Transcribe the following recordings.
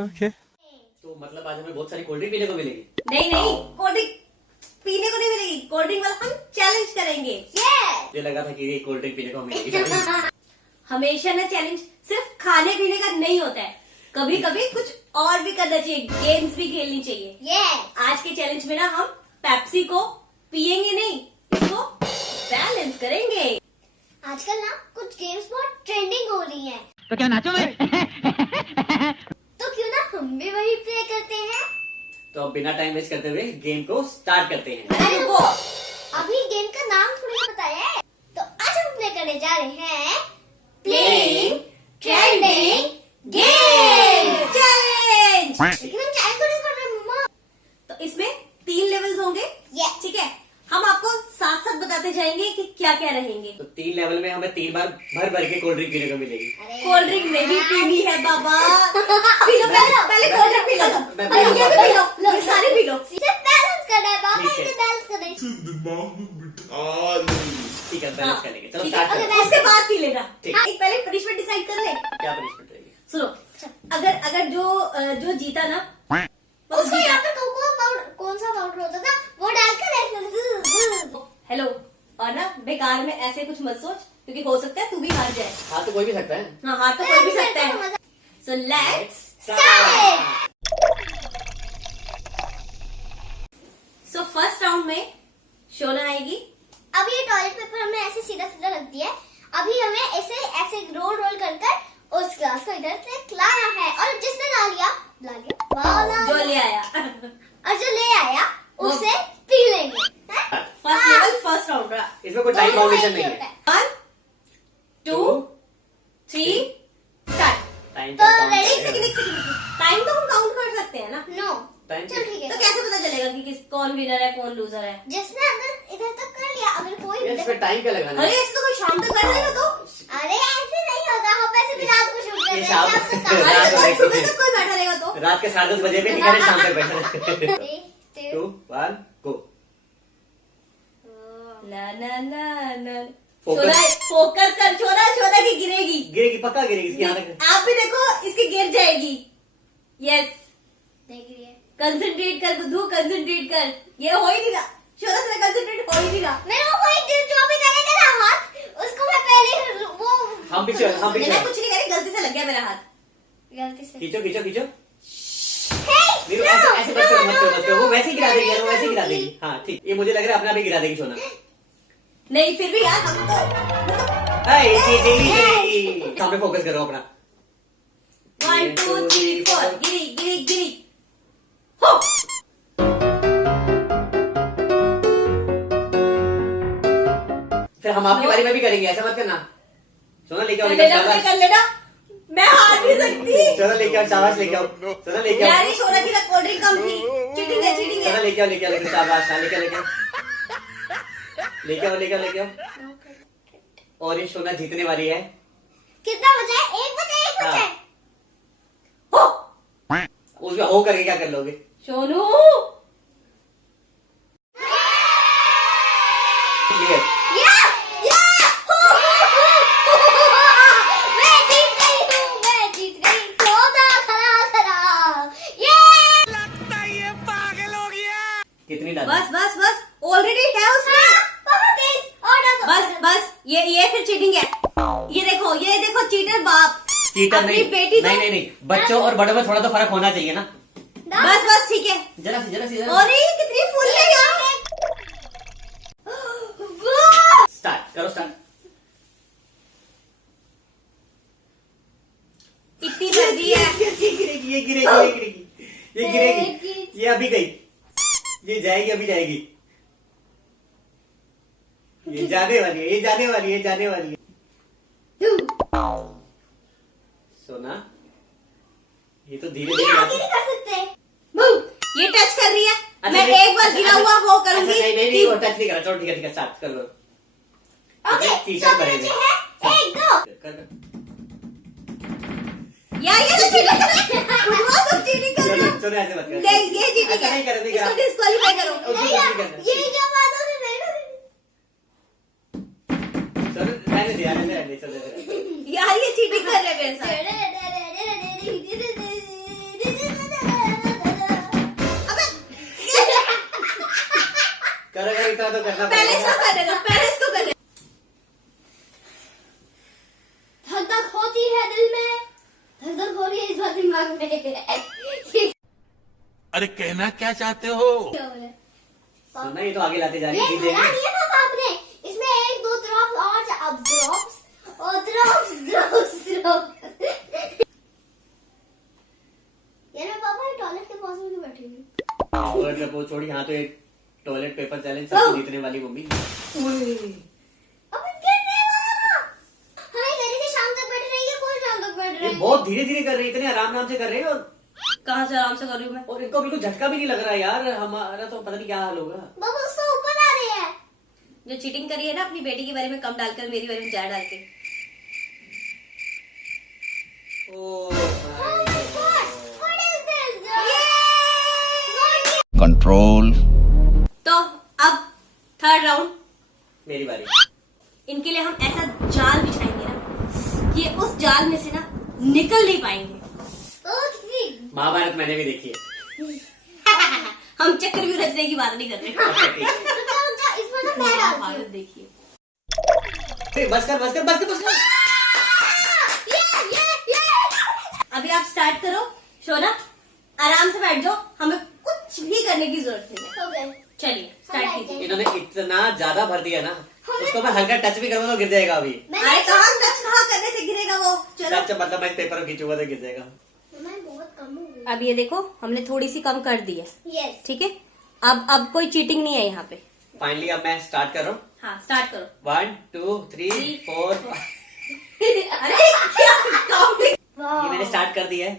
Okay तो मतलब आज हमें बहुत सारी कोल्ड ड्रिंक पीने को मिलेगी। नहीं नहीं, कोल्ड ड्रिंक पीने को नहीं मिलेगी, कोल्ड ड्रिंक वाला हम चैलेंज करेंगे। मुझे लगा था कि ये कोल्ड ड्रिंक पीने को मिलेगी। हमेशा ना चैलेंज सिर्फ खाने पीने का नहीं होता है, कभी कभी कुछ और भी करना चाहिए, गेम्स भी खेलनी चाहिए। आज के चैलेंज में ना हम पेप्सी को पियेंगे नहीं, इसको बैलेंस करेंगे। आजकल ना कुछ गेम्स बहुत ट्रेंडिंग हो रही हैं। तो क्या नाचो मैं? तो क्यों ना हम भी वही प्ले करते हैं। तो अब बिना टाइम वेस्ट करते हुए गेम को स्टार्ट करते हैं। अरे वो अभी गेम का नाम थोड़ी ना बताया है। तो आज हम प्ले करने जा रहे हैं प्लेइंग ट्रेंडिंग गेम्स चैलेंज। लेकिन हम चैलेंज थोड़ी कर रहे हैं मम्मा। तो इसमें 3 लेवल्स होंगे, Yes. ठीक है। हम आपको साथ साथ बताते जाएंगे कि क्या क्या रहेंगे। तो 3 लेवल में हमें 3 बार भर भर के कोल्ड ड्रिंक पीने को मिलेगी। कोल्ड ड्रिंक नहीं पीनी है बाबा, पी लो पहले कोल्ड ड्रिंक पी लो, मैं ये भी पी लो, ये सारी पी लो। इसे बैलेंस करना है बाबा, ठीक है। इसे बैलेंस करना है। ठीक है, बैलेंस करेंगे। चलो ठीक है, स्टार्ट करते हैं। उसके बाद पी लेगा। ठीक। एक पहले पनिशमेंट डिसाइड कर ले। क्या पनिशमेंट रहेगी? सुनो, अगर जो जीता ना वो उसको जीता। यहाँ पे कोको पाउडर, कौन सा पाउडर होता था वो डालकर ऐसे। हेलो, और ना बेकार में ऐसे कुछ मत सोच, क्योंकि हो सकता है तू भी हार जाए। हाँ तो कोई भी सकता है। हाँ हार तो कोई भी सकता है। So let's start. So first round में शोना आएगी। अब ये टॉयलेट पेपर हमने ऐसे सीधा सीधा रख दिया है। अभी हमें ऐसे ऐसे रोल रोल कर उस ग्लास को इधर से लाना है, और जिसने ला लिया जो ले आया। और जो ले आया उसे पी लेंगे। फर्स्ट लेवल फर्स्ट राउंड रहा। इसमें कोई टाइम बाउंडेशन नहीं है। 1 2 3 स्टार्ट। टाइम तो एक सेकंड, टाइम तो हम काउंट कर सकते हैं ना। नो टाइम चल ठीक तो है। कैसे पता चलेगा कि कौन विनर है कौन लूजर है? जिसने अंदर इधर तक कर लिया, अगर कोई इसमें टाइम क्या लगाना अरे है? इसको कोई शाम तक कर देगा तो? अरे ऐसे नहीं होगा, हम ऐसे भी रात को शूट ये करते शाम- हैं। अरे तो देखो, सुबह तक कोई बैठा रहेगा तो? रात के 10:30 बजे पे निकले, शाम तक बैठे। 2 1 गो। ना ना ना ना फोकस। फोकस कर, छोरा की गिरेगी। गिरेगी, पक्का गिरेगी। इसकी यहाँ तक आप भी देखो, इसकी गिर जाएगी। यस, देख रही है। कंसंट्रेट कर बुद्धू, कंसंट्रेट कर। ये हो ही नहीं रहा, छोरा तेरा कंसंट्रेट हो ही नहीं रहा। मेरे को कोई जो भी करेगा ना हाथ, उसको मैं पहले वो हम पीछे मैंने कुछ नहीं करी, गलती से लग गया मेरा हाथ। गलती से। खींचो खींचो खींचो। Hey, वीरू, no, ऐसे मत करो, मत करो, मत करो। वो no, वैसे ही गिरा देगी, no, वो वैसे ही गिरा no, देगी। हाँ ठीक, ये मुझे लग रहा है अपना भी गिरा देगी सोना। नहीं फिर भी यार, हम तो सामने फोकस करो अपना। 1 2 3 4 गिरी गिरी गिरी हो। फिर हम आपकी बारी में भी करेंगे, ऐसा मत करना। सोना लेके आओ, कर लेके लेना, आओ, मुझे शाबाश। कर लेना, मैं हार नहीं सकती। सोना लेके आओ, शाबाश लेके आओ। सोना लेके यार आओ, ये छोरा की ना कोल्ड ड्रिंक कम थी, चीटिंग है चीटिंग सोना है। लेके आओ, लेके आओ, लेके आओ, शाबाश। हाँ, लेके आओ, लेके आओ, लेके आओ, लेके आओ, लेके आओ। और ये सोना जीतने वाली है। कितना बचा है? एक बचा है, एक बचा है। हो उसमें हो करके क्या कर लोगे? सोनू, क्लियर। या! या! मैं जीत गई हूँ, मैं जीत गई। सोना खरा। ये! कितनी डाली? बस ऑलरेडी है उसमें। पापा प्लीज और डाल दो। बस ये फिर चीटिंग है। ये देखो चीटर बाप चीटर अपनी नहीं, बेटी को। नहीं, बच्चों और बड़ों में थोड़ा तो फर्क होना चाहिए ना। बस ठीक है। जरा सी और ये कितनी फुल है यार। स्टार्ट करो, स्टार्ट। इतनी जल्दी है। ये गिरेगी। ये अभी गई, ये जाएगी, अभी जाएगी। ये जाने वाली है, ये जाने वाली है। सोना, ये तो धीरे ये धीरे आगे नहीं कर सकते। ये टच कर रही है। अच्छा, मैं नहीं, एक बार गिरा अच्छा, हुआ वो करूंगी। अच्छा, नहीं, वो टच नहीं करा। चलो ठीक है, स्टार्ट कर लो। ओके, टी-शर्ट सब भरेंगे। बचे हैं। एक दो। यार ये तो चीटिंग कर रही है। वो तो चीटिंग कर रही है। चलो ऐसे मत कर। ये चीटिंग अच्छा, है। नहीं करो, नहीं इसको करो। डिस्क्वालीफाई करो। उसको नहीं, कुछ नहीं करना। ये क्या बात हो रही है? चलो रहने दे, चलो रहने दे। यार ये चीटिंग कर रहे हैं मेरे साथ। करो यार, इतना तो करना पहले पड़ेगा। इसको करने दो, पहले इसको करने दो। धक धक होती है दिल में, धक धक हो रही है इस बार दिमाग में। अरे कहना क्या चाहते हो? क्या बोले? सुनना, ये तो आगे लाते जा रही ये है, भरा जीतेंगे। नहीं है पापा आपने, इसमें 1-2 ड्रॉप्स और अब ड्रॉप्स और ड्रॉप्स। यार मैं पापा टॉयलेट के पास में क्यों बैठी हूँ? और जब वो छोड़ी, हाँ तो एक टॉयलेट पेपर चैलेंज सबसे जीतने वाली मम्मी। अबे गिरने वाला। हमें कह रही थी शाम तक बैठ रही है, कौन शाम तक बैठ रहा ये है? बहुत धीरे धीरे कर रही है, इतने आराम से कर रहे हैं, और कहाँ से आराम से कर रही हूँ मैं? और इनको बिल्कुल झटका भी नहीं लग रहा यार। हमारा तो पता नहीं क्या हाल होगा। बाबू उसको ऊपर आ रही है। जो चीटिंग करी है ना अपनी बेटी के बारे में कम डालकर मेरी बारे में ज्यादा डाल के। ओह Oh my God, what is this? Not control. तो अब थर्ड राउंड मेरी बारी। इनके लिए हम ऐसा जाल बिछाएंगे ना कि ये उस जाल में से ना निकल नहीं पाएंगे। okay. महाभारत मैंने भी देखी है। हम चक्रव्यूह रचने की बात नहीं कर रहे। अच्छा, ठीक है। रुक जा, इसमें तो मैं डालती महाभारत हूँ। देखिए। अरे, बस कर बस कर बस कर बस कर। ये। अभी आप स्टार्ट करो। शोना आराम से बैठ जाओ, हमें कुछ भी करने की जरूरत नहीं है। हो गए। चलिए स्टार्ट कीजिए। इन्होंने इतना ज्यादा भर दिया ना, उसको मैं हल्का टच भी करूंगा तो गिर जाएगा अभी। अरे कहाँ टच कहाँ करने से गिरेगा वो? चलो अच्छा, मतलब मैं पेपर खींचूंगा तो गिर जाएगा। मैं बहुत कम हो गई। अब ये देखो हमने थोड़ी सी कम कर दी है, यस। ठीक है। अब कोई चीटिंग नहीं है यहाँ पे। फाइनली अब मैं स्टार्ट कर रहा हूँ। हाँ स्टार्ट करो। 1 2 3 4 अरे क्या counting? ये मैंने स्टार्ट कर दिया है।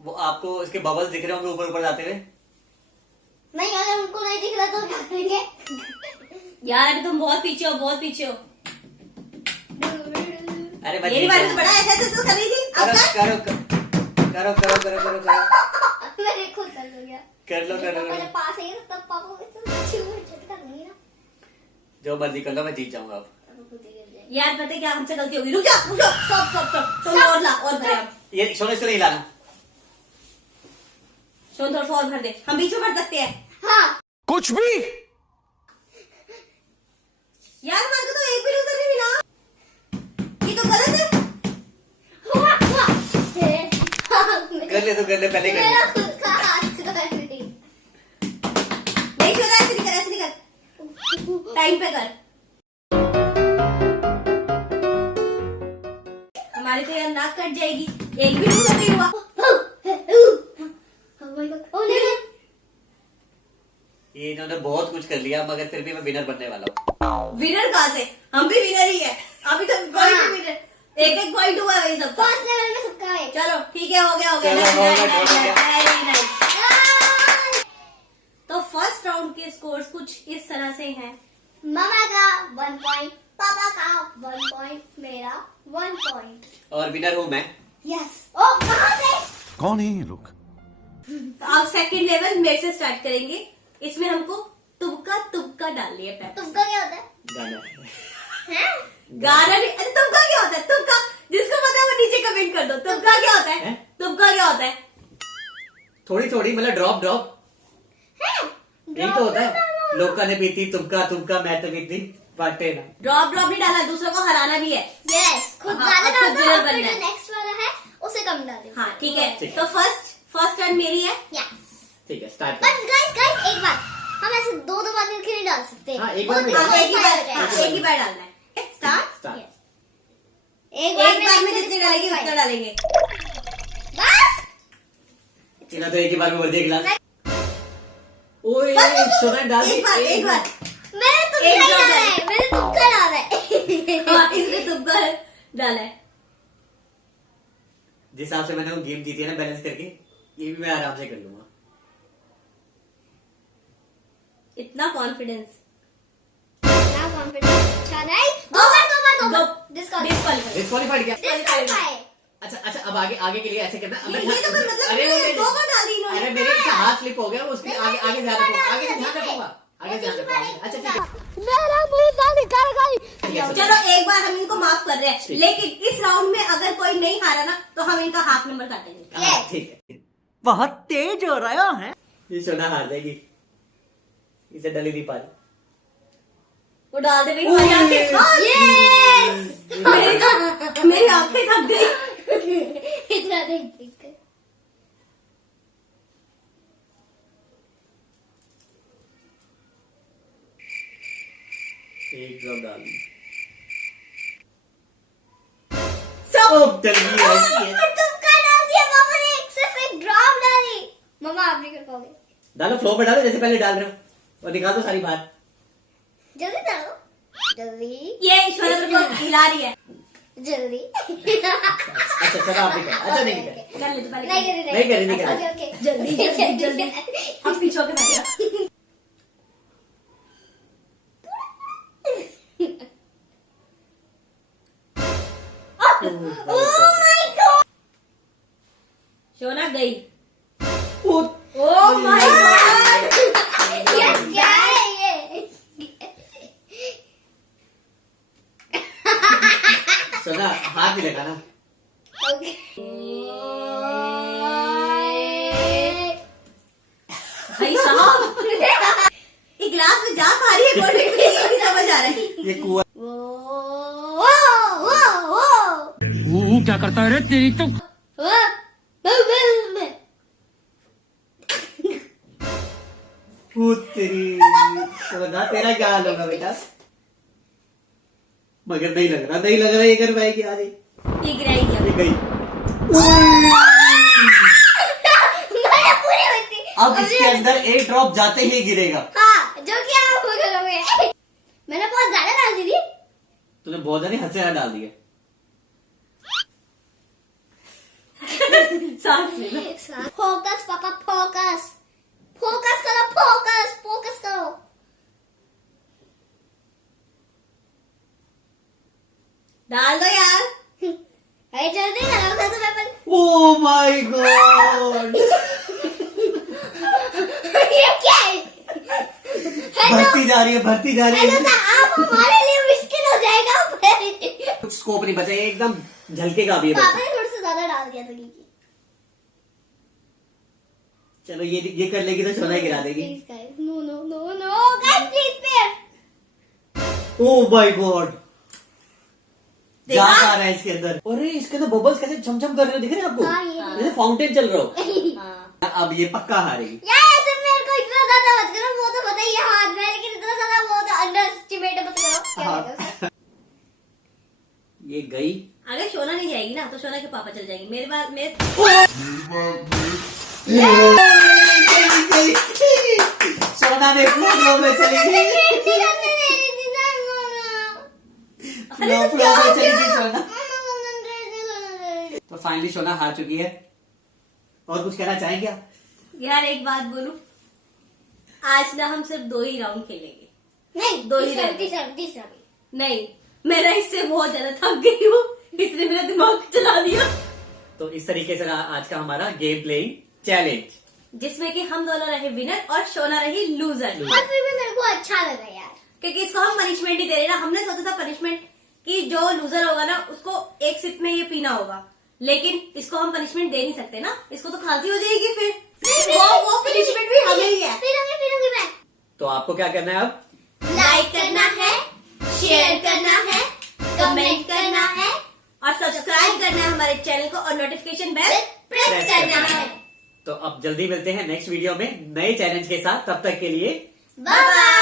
वो आपको इसके बबल्स दिख रहे होंगे ऊपर ऊपर जाते हुए। नहीं, अगर उनको नहीं दिख रहा तो क्या करेंगे? यार अभी तुम बहुत पीछे हो, बहुत पीछे हो। अरे मैं मेरी जीत बारी जाऊंगा। तो बड़ा ऐसे ऐसे तो कर रही थी। अब करो कर। करो करो करो करो करो करो मेरे खुद कर लो गया। कर लो कर लो मेरे पास है तब पापा को झटका दूंगी ना। जो मर्जी कर लो, मैं जीत जाऊंगा अब। पापा खुद ही गिर जाएंगे। यार पता है क्या हमसे गलती होगी? रुक जा, स्टॉप स्टॉप स्टॉप। तुम और ला और भर। अब ये सोने इसको नहीं लाना। शोन थोड़ा सा और भर दे, हम बीच में भर सकते हैं। हाँ। कुछ भी। यार हमारे को तो एक भी लूजर नहीं मिला। ये तो गलत है। हुआ। कर ले तो कर ले, पहले कर मेरा ले। खुद का हाथ कर रही। नहीं छोड़ा, ऐसे नहीं कर, ऐसे नहीं कर। टाइम पे कर। हमारी तो यार नाक कट जाएगी। एक भी लूजर नहीं हुआ। Oh my God. Oh नहीं। ये इन्होंने बहुत कुछ कर लिया, मगर फिर भी मैं विनर बनने वाला हूँ। विनर कहाँ से? हम भी विनर ही है। अभी तो कोई हाँ। भी विनर। एक एक पॉइंट हुआ है वही सबका। फर्स्ट लेवल में सबका है। चलो ठीक है, हो गया हो गया। चलो, हो गया, हो गया। Very nice. Ah! तो फर्स्ट राउंड के स्कोर्स कुछ इस तरह से हैं। मामा का 1 पॉइंट, पापा का 1 पॉइंट, मेरा 1 पॉइंट। और विनर हूँ मैं। यस। ओ कहाँ से? कौन है ये लोग? अब सेकंड लेवल मेरे से स्टार्ट करेंगे। इसमें हमको तुबका तुबका डालनी है पैर। तुमका क्या होता है? गाना हैं? गाना नहीं। अरे तुबका क्या होता है? तुबका जिसको पता है वो नीचे कमेंट कर दो। तुबका क्या होता है? हैं? तुबका क्या होता है? थोड़ी थोड़ी मतलब ड्रॉप ड्रॉप हैं? यही तो होता है। लोका ने पीती तुमका तुमका, मैं तो पीती बाटे ना। ड्रॉप ड्रॉप नहीं डालना, दूसरों को हराना भी है। यस। खुद हाँ, ज्यादा अब खुद डालो winner और फिर बनना जो है। नेक्स्ट वाला है उसे कम डालें। हाँ ठीक है। ठीक तो फर्स्ट टर्न मेरी है। यस। ठीक है, स्टार्ट बट गाइस एक बात, हम ऐसे दो बार करके नहीं डाल सकते। हाँ, एक बार में हाँ, डालना एक ही बार, हो जाएगा। हाँ, एक ही बार डालना है। स्टार्ट। स्टार्ट। एक एक बार में जितने डालेंगे उतना डालेंगे। बस। तो एक ही बार में भर दिया गिलास। ओए बस, बस, बस, सोना डाल एक बार एक बार। मैंने तुमका एक डाला drop है, मैंने तुमका डाला है। हाँ इसने तुबका डाला है। जिस हिसाब से मैंने वो गेम जीती है ना बैलेंस करके, ये भी मैं आराम से कर लूंगा। इतना कॉन्फिडेंस। ना कॉन्फिडेंस अच्छा नहीं। दो बार डिस्क्वालीफाई। डिस्क्वालीफाइड क्या? डिस्क्वालीफाई। अच्छा अच्छा, अब आगे आगे के लिए ऐसे करना। ये तो कोई मतलब अरे नहीं है, वो दो बार डाली इन्होंने। अरे मेरे से हाथ स्लिप हो गया, उसके आगे आगे ध्यान रखूंगा, आगे एक ही ध्यान बार रखूंगा, आगे ध्यान रखूंगा। अच्छा ठीक है। मेरा मुंह का निकल गई। ठीक है, चलो एक बार हम इनको माफ कर रहे हैं, ठीक। लेकिन इस राउंड में अगर कोई नहीं हारा ना तो हम इनका हाफ नंबर काटेंगे। हाँ, Yes. ठीक है। बहुत तेज हो रहा है। ये सोना हार जाएगी। इसे डल ही नहीं पा रही। वो डाल दे, मेरी आंखें मेरी आंखें थक गई। इतना देख कर एक ड्रॉप डाल दी। सब जल्दी ऐसी है। तुमका डाल दिया पापा ने, सिर्फ एक ड्रॉप डाली। मम्मा आप नहीं कर पाओगे। डालो, फ्लो पे डालो जैसे पहले डाल रहे हो, और निकाल दो सारी बात। जल्दी डालो, जल्दी ये ईश्वर को हिला रही है। जल्दी। अच्छा चलो आप भी करो। अच्छा नहीं कर। कर ले तो पहले नहीं करी नहीं करी, नहीं करी। ओके ओके जल्दी जल्दी जल्दी। अब पीछे होके बैठ जा। ओह माय गॉड। शोना गई। Oh oh my god. ये क्या है ये? सोना हाथ भी लगाना। ओके। भाई साहब, ये गिलास में जा पा रही है बोल रही है, ये नहीं समझ आ रहा है। ये कुआ क्या करता है रे तेरी तो। तेरी सोना, तेरा क्या हाल होगा बेटा? मगर नहीं लग रहा, नहीं लग रहा ये कर पाएगी आज। ये गिराई क्या? ये गई। अब इसके अंदर एक ड्रॉप जाते ही गिरेगा। हाँ, जो कि आप करोगे। मैंने बहुत ज्यादा डाल दी थी। तूने बहुत ज्यादा हद से ज्यादा डाल दिया। सांस ले लो। फोकस पापा, फोकस फोकस करो, फोकस फोकस करो। डाल दो यार। अरे जल्दी करो, तो मैं ओह माय गॉड, ये क्या है? भरती जा रही है, भरती जा रही हेलो है। तो आप हमारे लिए मुश्किल हो जाएगा। कुछ स्कोप नहीं बचा, ये एकदम झलकेगा अभी ये पापा बच्चा। ने थोड़ा सा ज्यादा डाल दिया था घी। चलो ये कर लेगी तो सोना ही गिरा देगी। Please guys, no no no no guys, please spare. Oh my god, देखा? जा आ रहा है इसके अंदर। अरे इसके अंदर बबल्स कैसे छमछम कर रहे हो, दिख रहे हैं आपको? हाँ, ये जैसे फाउंटेन चल रहा हो। हाँ। अब ये पक्का हारेगी। यार ऐसे मेरे को इतना ज्यादा मत करो, वो तो पता ही है हाथ में, लेकिन इतना ज्यादा वो तो अंडर एस्टिमेट मत करो। क्या हाँ। कहते हो उसे? ये गई। अगर शोना नहीं जाएगी ना तो शोना के पापा चल जाएंगे। मेरे बाद मेरे सोना ने फ्लो में चली गई। भी करने दे रही थी ना, फ्लो में चली गई सोना। मामा। तो फाइनली सोना हार चुकी है। और कुछ कहना चाहेंगे आप? यार एक बात बोलूं, आज ना हम सिर्फ 2 ही राउंड खेलेंगे। नहीं, दो ही रह गए। तीसरा भी। नहीं, मैं इससे बहुत ज्यादा थक गई हूँ, इसने मेरा दिमाग चला दिया। तो इस तरीके से रहा आज का हमारा गेम प्लेइंग चैलेंज, जिसमें कि हम दोनों रहे विनर और शोना रही लूजर। पर फिर भी मेरे को अच्छा लगा यार। क्योंकि इसको हम पनिशमेंट ही दे रहे हैं ना। हमने सोचा था पनिशमेंट कि जो लूजर होगा ना उसको एक सिप में ये पीना होगा, लेकिन इसको हम पनिशमेंट दे नहीं सकते ना, इसको तो खांसी हो जाएगी फिर। वो पनिशमेंट भी हमें ही है। फिरूंगी मैं। तो आपको क्या करना है अब? लाइक करना है, शेयर करना है, कमेंट करना है और सब्सक्राइब करना है हमारे चैनल को और नोटिफिकेशन बेल प्रेस करना है। तो अब जल्दी मिलते हैं नेक्स्ट वीडियो में नए चैलेंज के साथ। तब तक के लिए बाय बाय।